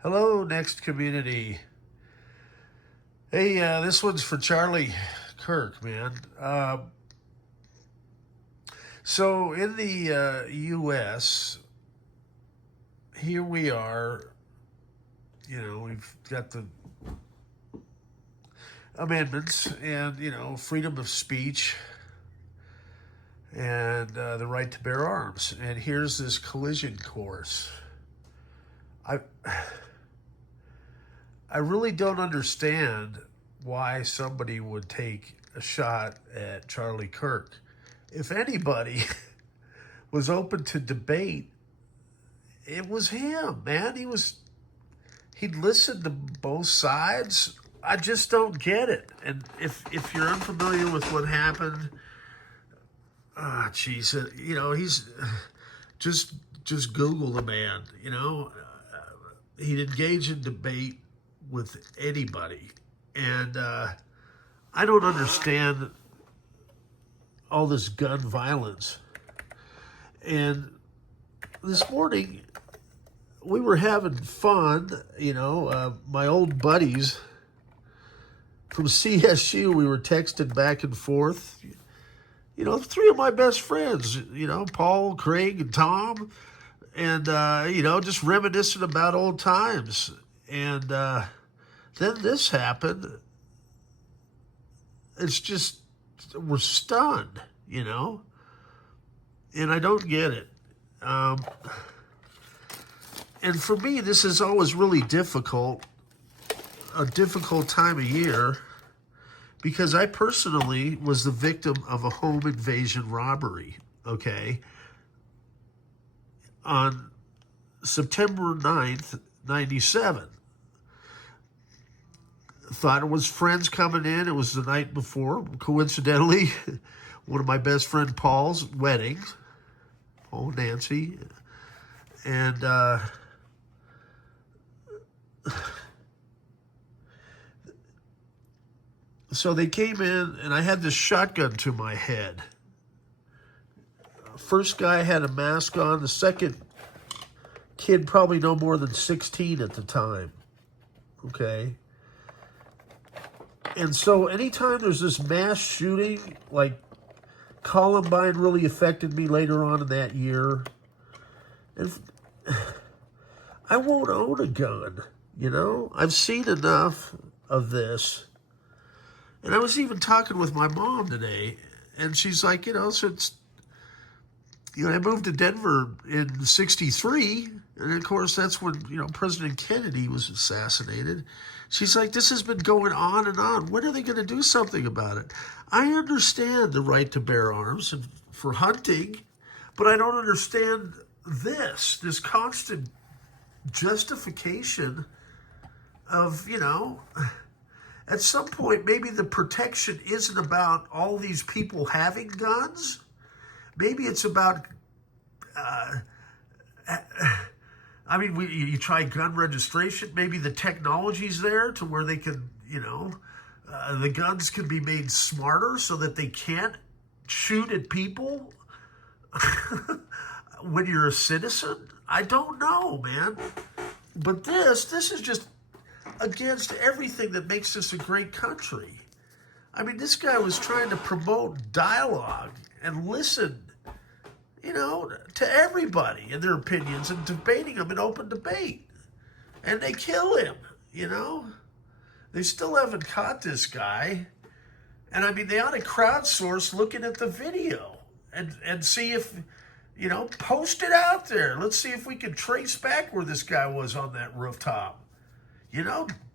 Hello, Next community. Hey, this one's for Charlie Kirk, man. So in the U.S., here we are. We've got the amendments and freedom of speech and the right to bear arms. And here's this collision course. I I really don't understand why somebody would take a shot at Charlie Kirk. If anybody was open to debate, it was him, man. He'd listened to both sides. I just don't get it. And if you're unfamiliar with what happened, geez, he's just Google the man. He'd engage in debate with anybody, and I don't understand all this gun violence. And this morning we were having fun, my old buddies from CSU, we were texting back and forth. Three of my best friends, Paul, Craig, and Tom, and just reminiscing about old times. And then this happened. It's just, we're stunned, and I don't get it. And for me, this is always really difficult, a difficult time of year, because I personally was the victim of a home invasion robbery, okay? On September 9th, 97. Thought it was friends coming in. It was the night before, coincidentally, one of my best friend Paul's wedding. Paul and Nancy. And so they came in, and I had this shotgun to my head. First guy had a mask on. The second kid, probably no more than 16 at the time. Okay? And so anytime there's this mass shooting, like Columbine really affected me later on in that year. And I won't own a gun, I've seen enough of this. And I was even talking with my mom today, and she's like, since, I moved to Denver in '63, and of course that's when, President Kennedy was assassinated. She's like, this has been going on and on. When are they going to do something about it? I understand the right to bear arms and for hunting, but I don't understand this constant justification of, at some point, maybe the protection isn't about all these people having guns. Maybe it's about, you try gun registration. Maybe the technology's there to where they can, the guns can be made smarter so that they can't shoot at people when you're a citizen. I don't know, man. But this is just against everything that makes this a great country. This guy was trying to promote dialogue and listen, to everybody and their opinions and debating them in open debate. And they kill him, They still haven't caught this guy. And they ought to crowdsource looking at the video and see if, post it out there. Let's see if we can trace back where this guy was on that rooftop.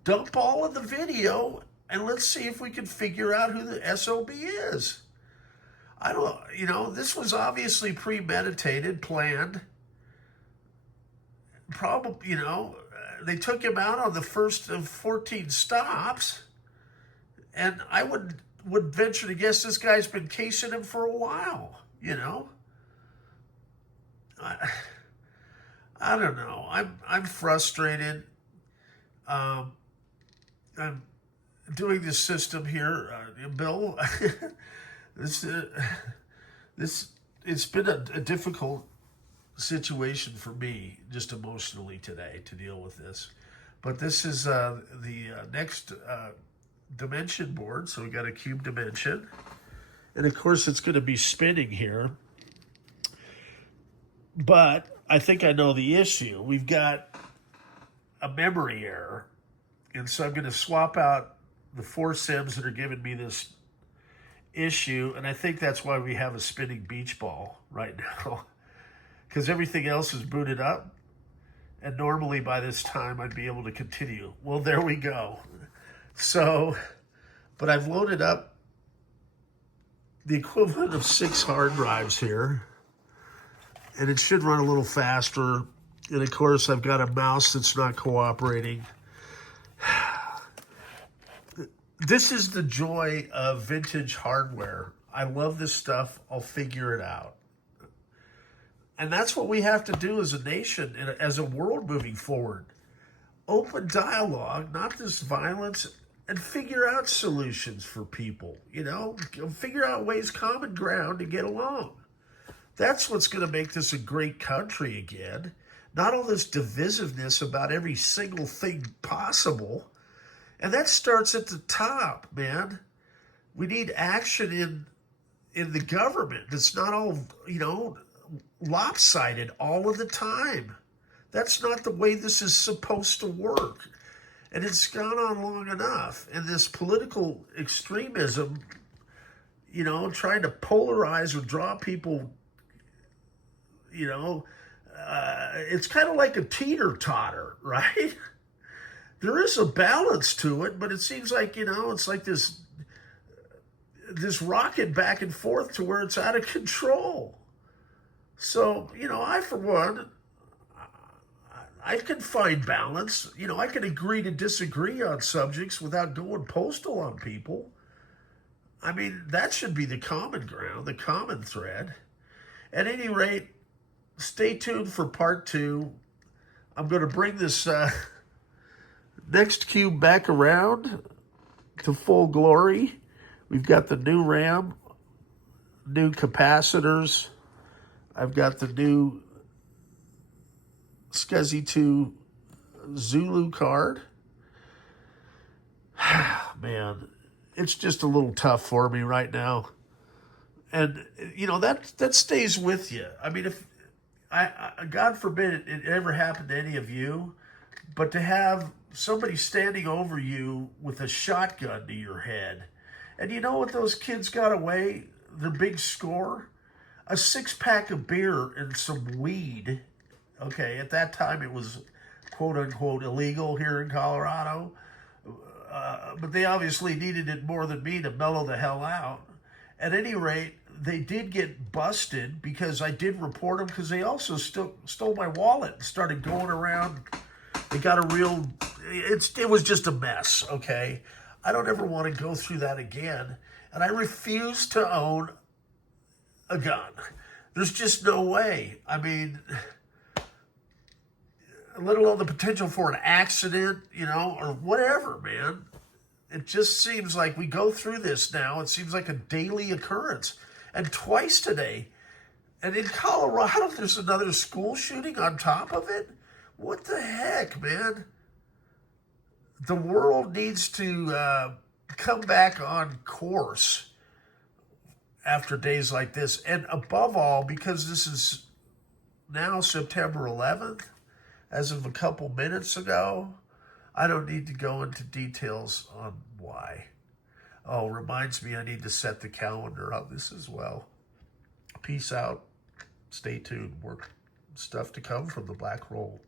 Dump all of the video and let's see if we can figure out who the SOB is. I don't, this was obviously premeditated, planned. Probably, they took him out on the first of 14 stops. And I would venture to guess this guy's been casing him for a while, I don't know. I'm frustrated. I'm doing this system here, Bill. It's been a difficult situation for me, just emotionally today, to deal with this. But this is the next dimension board. So we got a cube dimension. And of course it's going to be spinning here. But I think I know the issue. We've got a memory error. And so I'm going to swap out the 4 sims that are giving me this issue. And I think that's why we have a spinning beach ball right now. Because everything else is booted up. And normally by this time I'd be able to continue. Well, there we go. So, but I've loaded up the equivalent of 6 hard drives here. And it should run a little faster. And of course, I've got a mouse that's not cooperating. This is the joy of vintage hardware. I love this stuff. I'll figure it out. And that's what we have to do as a nation and as a world moving forward. Open dialogue, not this violence, and figure out solutions for people. You know, figure out ways, common ground to get along. That's what's going to make this a great country again. Not all this divisiveness about every single thing possible. And that starts at the top, man. We need action in the government. It's not all, you know, lopsided all of the time. That's not the way this is supposed to work. And it's gone on long enough. And this political extremism, you know, trying to polarize or draw people, you know, it's kind of like a teeter-totter, right? There is a balance to it, but it seems like, you know, it's like this rocket back and forth to where it's out of control. So, you know, I, for one, I can find balance. You know, I can agree to disagree on subjects without going postal on people. I mean, that should be the common ground, the common thread. At any rate, stay tuned for part 2. I'm going to bring this NeXT Cube back around to full glory. We've got the new RAM, new capacitors. I've got the new SCSI 2 Zulu card. Man, it's just a little tough for me right now. And, you know, that stays with you. I mean, if God forbid it ever happened to any of you, but to have somebody standing over you with a shotgun to your head. And you know what those kids got away? Their big score? A 6-pack of beer and some weed. Okay, at that time it was quote-unquote illegal here in Colorado. But they obviously needed it more than me to mellow the hell out. At any rate, they did get busted because I did report them because they also stole my wallet and started going around. They got a real... It was just a mess, okay? I don't ever want to go through that again. And I refuse to own a gun. There's just no way. I mean, let alone the potential for an accident, you know, or whatever, man. It just seems like we go through this now. It seems like a daily occurrence. And twice today. And in Colorado, there's another school shooting on top of it? What the heck, man? The world needs to come back on course after days like this. And above all, because this is now September 11th, as of a couple minutes ago, I don't need to go into details on why. Oh, reminds me I need to set the calendar up this as well. Peace out. Stay tuned. More stuff to come from the Black Roll.